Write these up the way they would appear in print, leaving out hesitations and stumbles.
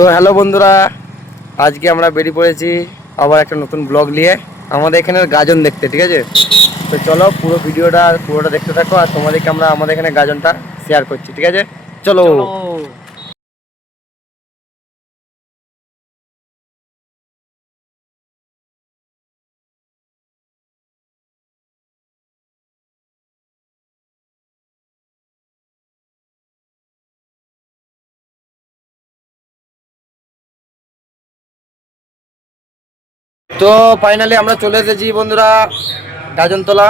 তো হ্যালো বন্ধুরা, আজকে আমরা বেরিয়ে পড়েছি আবার একটা নতুন ব্লগ নিয়ে আমাদের এখানের গাজন দেখতে। ঠিক আছে, তো চলো পুরোটা দেখতে থাকো আর তোমাদেরকে আমরা আমাদের এখানে গাজনটা শেয়ার করছি। ঠিক আছে, চলো। তো ফাইনালি আমরা চলে এসেছি বন্ধুরা গাজনতলা।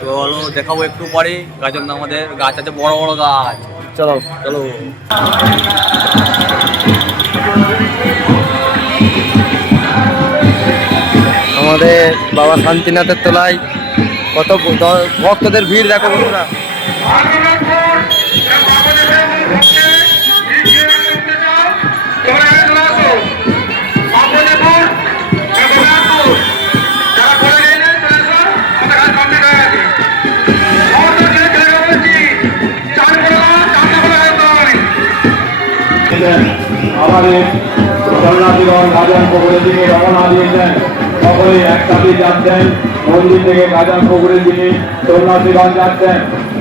তো দেখাবো একটু পরে গাজন। আমাদের গাছ আছে, বড় বড় গাছ। চলো চলো। আমাদের বাবা শান্তিনাথের তলায় কত ভক্তদের ভিড় দেখো বন্ধুরা। আমাদের শরণার্থীগণ গাজন পুকুরের দিকে রওনা দিয়েছেন। সকলে একসাথে যাচ্ছেন মন্দির থেকে গাজন পুকুরের দিকে শরণার্থীগণ যাচ্ছেন।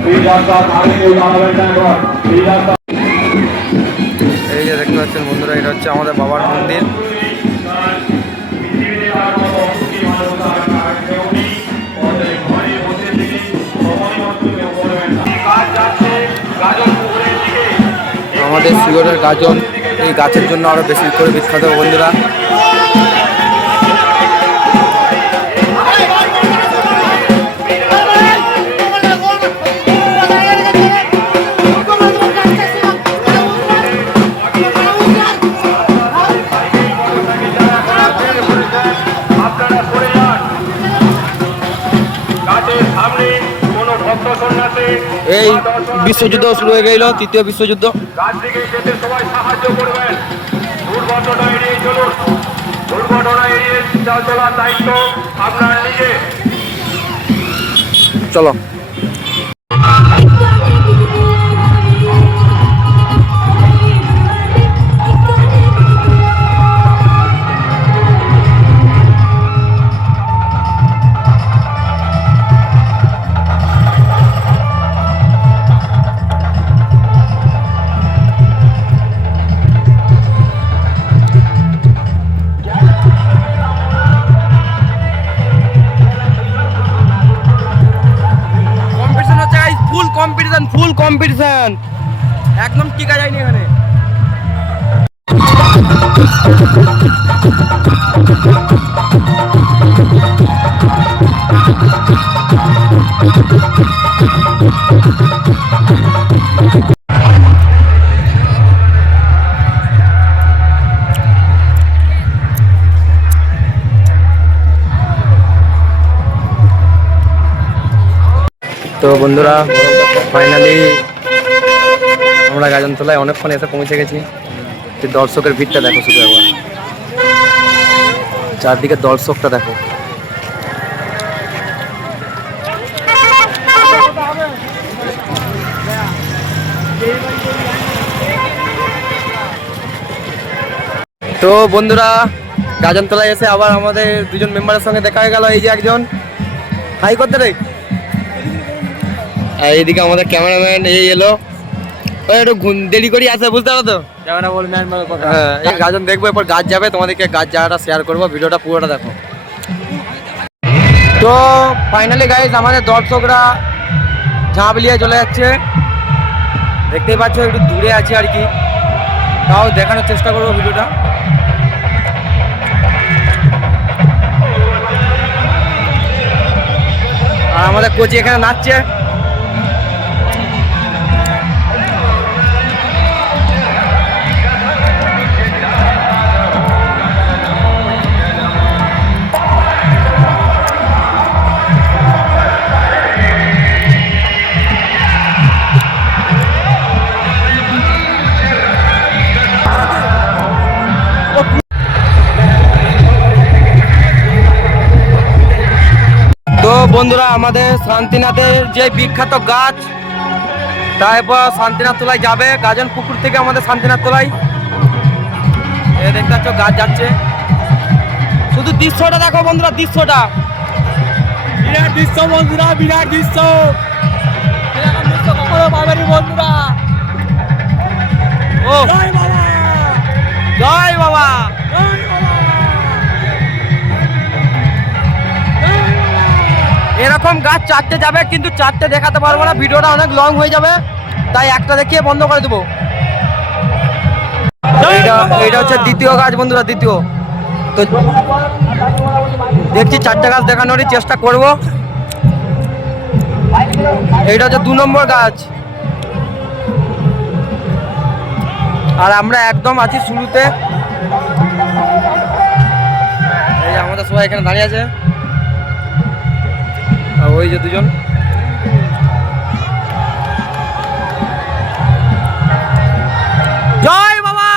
এই যাত্রা আগে কেউ জানাবেন না। এখন এই যাত্রা এই যে দেখতে পাচ্ছেন বন্ধুরা, এটা হচ্ছে আমাদের বাবার মন্দির। আমাদের সিওরের গাজন এই গাছের জন্য আরো বেশি করে বিখ্যাত বন্ধুরা। এই বিশ্বযুদ্ধ শুরু হয়ে গেল, তৃতীয় বিশ্বযুদ্ধ। সাহায্য করবেন, দুর্ঘটনা এড়িয়ে চলুন। দুর্ঘটনা এড়িয়ে চলার দায়িত্ব আপনার নিজে। চলো। ফুল কম্পিটিশন, একদম টিকা যায়নি এখানে। তো বন্ধুরা ফাইনালি আমরা গাজনতলায় অনেকক্ষণ এসে পৌঁছে গেছি। দর্শকের ভিড়টা দেখো শুধু একবার, চারদিকে দর্শকটা দেখো। তো বন্ধুরা গাজনতলায় এসে আবার আমাদের দুজন মেম্বারের সঙ্গে দেখা হয়ে গেল। এই যে একজন হাই করতে রে, আর এইদিকে আমাদের ক্যামেরাম্যান এই এলো। একটু দেরি করি আসে, বুঝতে পারো তো। হ্যাঁ, এই গাজন দেখবো, এরপর গাছ যাবে, তোমাদেরকে গাছ যাওয়াটা শেয়ার করবো। ভিডিওটা পুরোটা দেখো। তো ফাইনালি গাইস আমাদের দর্শকরা ঝাঁপ নিয়ে চলে যাচ্ছে, দেখতেই পাচ্ছ। একটু দূরে আছে আর কি, তাও দেখানোর চেষ্টা করবো ভিডিওটা। আর আমাদের কোচি এখানে নাচছে। তো বন্ধুরা আমাদের শান্তিনাথের যে বিখ্যাত গাছ, তারপর শান্তিনাথ তলায় যাবে। গাজন পুকুর থেকে আমাদের শান্তিনাথ তলায় এই দেখতে পাচ্ছ গাছ যাচ্ছে, শুধু দৃশ্যটা দেখো বন্ধুরা, দৃশ্যটা বিরাট দৃশ্য বন্ধুরা, বিরাট দৃশ্য, এরকম দৃশ্য কখনো পাবেনি বন্ধুরা। ও জয় বাবা, জয় বাবা। জয় বাবা, এরকম গাছ চারটে যাবে, কিন্তু চারটে দেখাতে পারবো না, ভিডিওটা অনেক লং হয়ে যাবে, তাই একটা দেখিয়ে বন্ধ করে দেবো। এইটা হচ্ছে দ্বিতীয় গাছ বন্ধুরা, দ্বিতীয়। তো দেখছি চারটে গাছ দেখানোরই চেষ্টা করব। এইটা হচ্ছে 2 নম্বর গাছ, আর আমরা একদম আছি শুরুতে। এই আমাদের সবাই এখানে দাঁড়িয়ে আছে, আর ওই যে দুজন। জয় বাবা।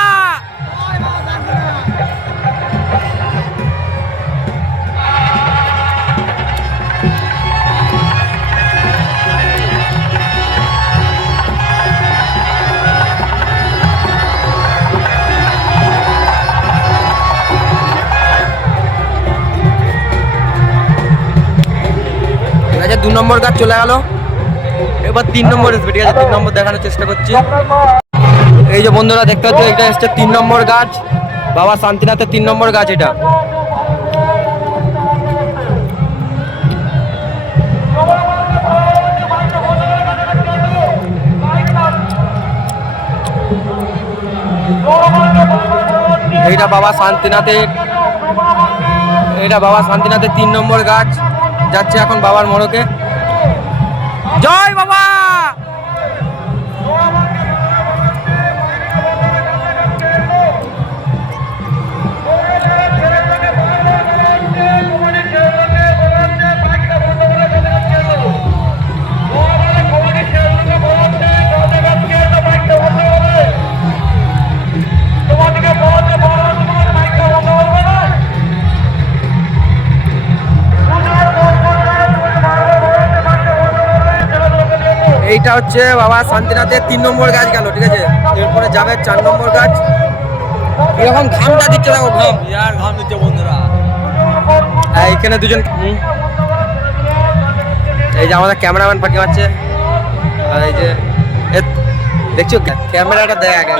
ঠিক আছে, 2 নম্বর গাছ চলে গেল, এবার 3 নম্বর আসবে। ঠিক আছে, 3 নম্বর দেখানোর চেষ্টা করছি। এই যে বন্ধুরা দেখতে পাচ্ছ, এটা হচ্ছে 3 নম্বর গাছ, বাবা শান্তিনাথের 3 নম্বর গাছ এটা। এইটা বাবা শান্তিনাথের, এটা বাবা শান্তিনাথের 3 নম্বর গাছ যাচ্ছে এখন বাবার মোড়কে। জয় বাবা। এইটা হচ্ছে বাবা শান্তিনাথের 3 নম্বর গাছ গেল। ঠিক আছে, এরপরে যাবে 4 নম্বর গাছ। এরকম ঘামটা দিচ্ছে, দেখো ঘাম, বিরাট ঘাম দিচ্ছে বন্ধুরা। আর এখানে দুজন, এই যে আমাদের ক্যামেরাম্যান ফাঁকি মারছে, আর এই যে দেখছো ক্যামেরাটা দেখ আগে,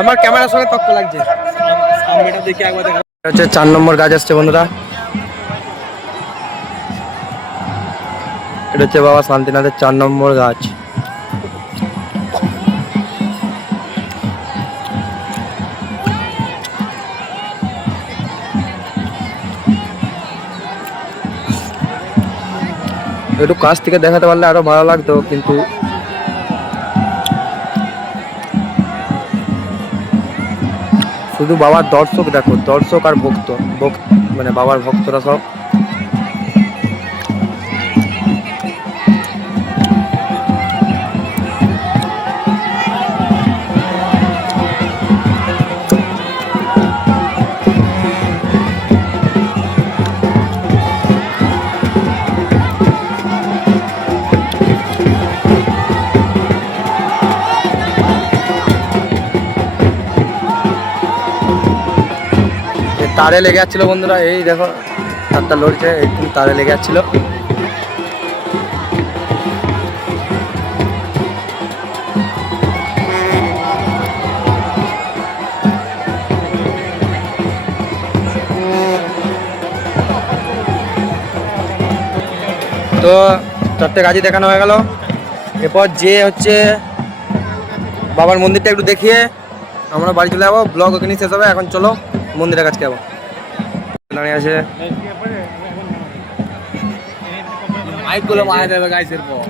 আমার ক্যামেরার সঙ্গে তক্ক লাগছে। সামনেটা দেখে একবার দেখা। এটা হচ্ছে 4 নম্বর গাছ আসছে বন্ধুরা, এটা হচ্ছে বাবা শান্তিনাথের 4 নম্বর গাছ। একটু কাছ থেকে দেখাতে পারলে আরো ভালো লাগতো, কিন্তু শুধু বাবার দর্শক দেখো, দর্শক আর ভক্ত, মানে বাবার ভক্তরা সব। তারে লেগে যাচ্ছিল বন্ধুরা, এই দেখো তারটা লড়ছে, একটু তারে লেগে যাচ্ছিল। তো 4টে গাছই দেখানো হয়ে গেল, এরপর যে হচ্ছে বাবার মন্দিরটা একটু দেখিয়ে আমরা বাড়ি চলে যাবো। ব্লগ ওখানেই শেষ হবে, এখন চলো মন্দিরের কাছে যাবো। দাঁড়িয়ে আছে মাইকগুলো মারা যাবে গাইসের পর।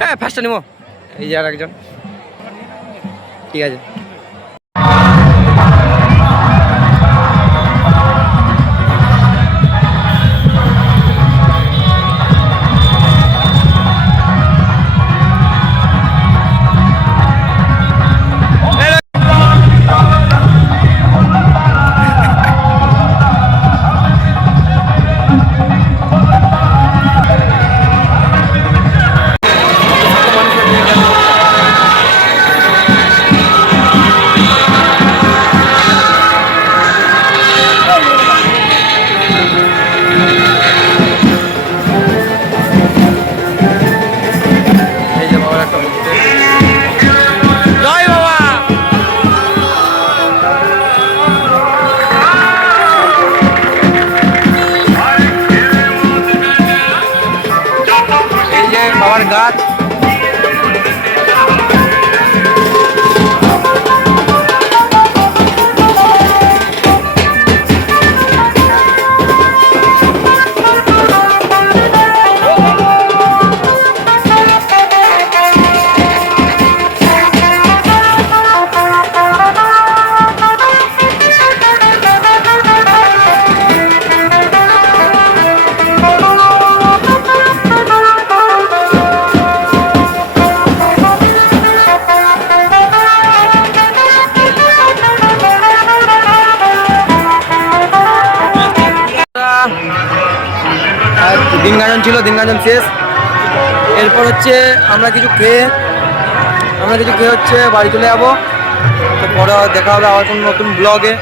হ্যাঁ, ফার্স্টটা নিবো, এই যে আর একজন। ঠিক আছে, কলার গাছ। আর দিন গাজন ছিল, দিন গাজন শেষ। এরপর হচ্ছে আমরা কিছু খেয়ে হচ্ছে বাড়ি চলে যাবো। তো পরে দেখা হবে আবার কোনো নতুন ব্লগে।